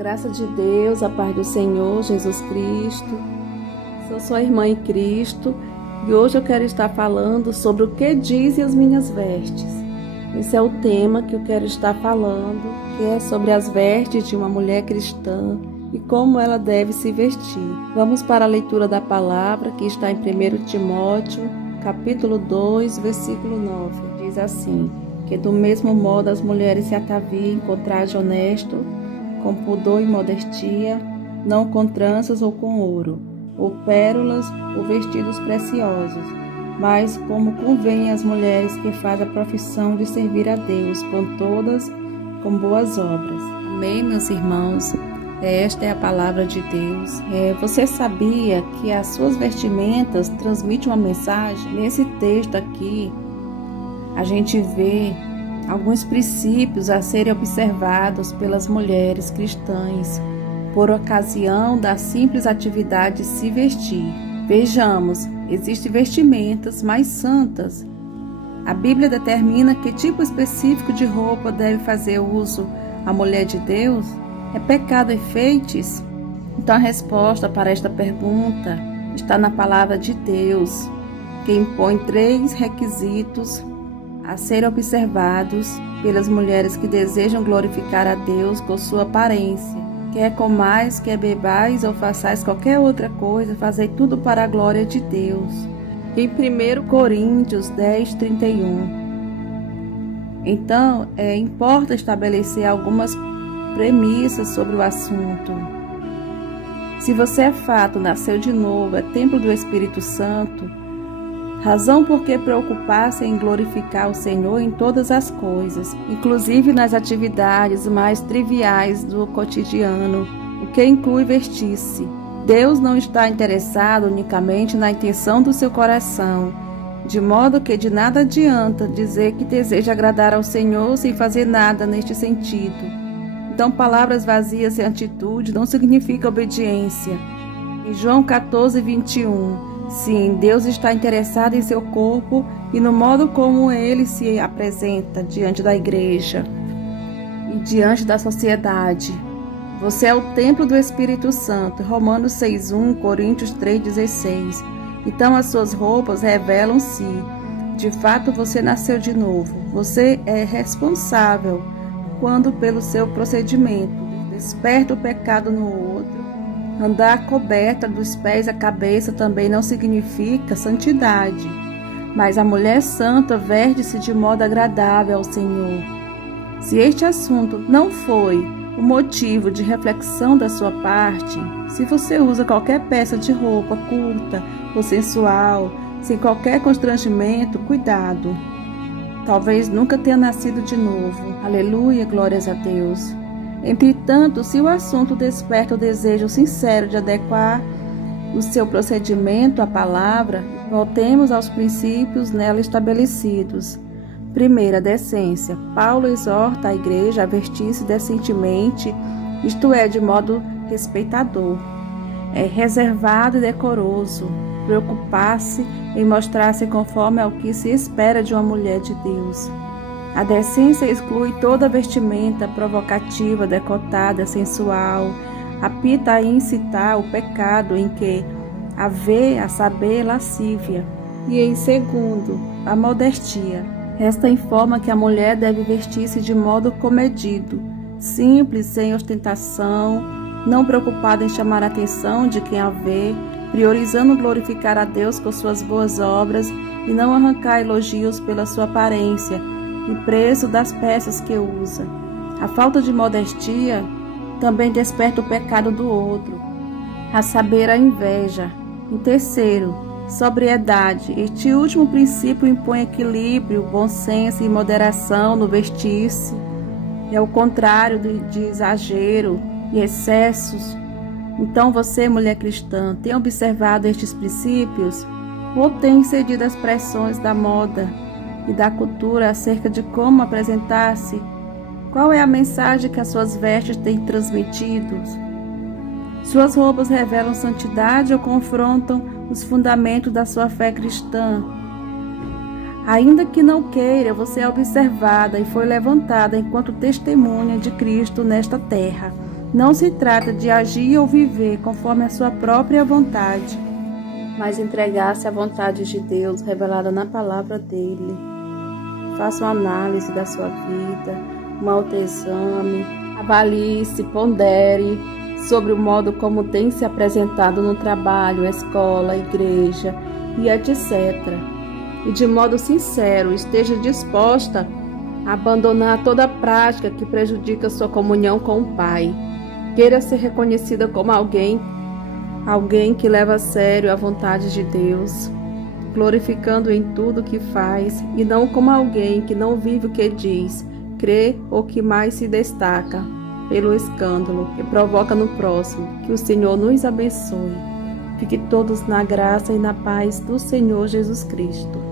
Graça de Deus, a paz do Senhor Jesus Cristo. Sou sua irmã em Cristo e hoje eu quero estar falando sobre o que dizem as minhas vestes. Esse é o tema que eu quero estar falando, que é sobre as vestes de uma mulher cristã e como ela deve se vestir. Vamos para a leitura da palavra que está em 1 Timóteo, capítulo 2, versículo 9. Diz assim: que do mesmo modo as mulheres se ataviem com traje honesto, com pudor e modestia, não com tranças ou com ouro, ou pérolas, ou vestidos preciosos, mas como convém às mulheres que fazem a profissão de servir a Deus, com todas com boas obras. Amém, meus irmãos? Esta é a palavra de Deus. Você sabia que as suas vestimentas transmitem uma mensagem? Nesse texto aqui, a gente vê alguns princípios a serem observados pelas mulheres cristãs por ocasião da simples atividade de se vestir. Vejamos, existem vestimentas mais santas. A Bíblia determina que tipo específico de roupa deve fazer uso a mulher de Deus? É pecado enfeites? Então a resposta para esta pergunta está na palavra de Deus, que impõe 3 requisitos a serem observados pelas mulheres que desejam glorificar a Deus com sua aparência. Quer comais, quer bebais ou façais qualquer outra coisa, fazei tudo para a glória de Deus. Em 1 Coríntios 10, 31. Então, importa estabelecer algumas premissas sobre o assunto. Se você é fato, nasceu de novo, é templo do Espírito Santo, razão por que preocupar-se em glorificar o Senhor em todas as coisas, inclusive nas atividades mais triviais do cotidiano, o que inclui vestir-se. Deus não está interessado unicamente na intenção do seu coração, de modo que de nada adianta dizer que deseja agradar ao Senhor sem fazer nada neste sentido. Então, palavras vazias sem atitude não significam obediência. Em João 14, 21, sim, Deus está interessado em seu corpo e no modo como ele se apresenta diante da igreja e diante da sociedade. Você é o templo do Espírito Santo, Romanos 6:1, Coríntios 3:16. Então as suas roupas revelam-se. De fato, você nasceu de novo. Você é responsável quando pelo seu procedimento desperta o pecado no outro. Andar coberta dos pés à cabeça também não significa santidade, mas a mulher santa veste-se de modo agradável ao Senhor. Se este assunto não foi o motivo de reflexão da sua parte, se você usa qualquer peça de roupa curta ou sensual, sem qualquer constrangimento, cuidado. Talvez nunca tenha nascido de novo. Aleluia, glórias a Deus. Entretanto, se o assunto desperta o desejo sincero de adequar o seu procedimento à palavra, voltemos aos princípios nela estabelecidos. Primeira, decência. Paulo exorta a igreja a vestir-se decentemente, isto é, de modo respeitador. É reservado e decoroso, preocupar-se em mostrar-se conforme ao que se espera de uma mulher de Deus. A decência exclui toda vestimenta provocativa, decotada, sensual, apta a incitar o pecado em que haver, a saber, lascívia. E em segundo, a modestia. Esta informa que a mulher deve vestir-se de modo comedido, simples, sem ostentação, não preocupada em chamar a atenção de quem a vê, priorizando glorificar a Deus com suas boas obras e não arrancar elogios pela sua aparência e preço das peças que usa. A falta de modestia também desperta o pecado do outro, a saber, a inveja. Em terceiro, sobriedade. Este último princípio impõe equilíbrio, bom senso e moderação no vestir-se. É o contrário de exagero e excessos. Então você, mulher cristã, tem observado estes princípios ou tem cedido às pressões da moda e da cultura acerca de como apresentar-se? Qual é a mensagem que as suas vestes têm transmitido? Suas roupas revelam santidade ou confrontam os fundamentos da sua fé cristã? Ainda que não queira, você é observada e foi levantada enquanto testemunha de Cristo nesta terra. Não se trata de agir ou viver conforme a sua própria vontade, mas entregar-se à vontade de Deus revelada na palavra dele. Faça uma análise da sua vida, um autoexame, avalie-se, pondere sobre o modo como tem se apresentado no trabalho, escola, igreja e etc. E de modo sincero, esteja disposta a abandonar toda prática que prejudica sua comunhão com o Pai. Queira ser reconhecida como alguém que leva a sério a vontade de Deus, glorificando em tudo que faz, e não como alguém que não vive o que diz, crê ou que mais se destaca pelo escândalo que provoca no próximo. Que o Senhor nos abençoe. Fique todos na graça e na paz do Senhor Jesus Cristo.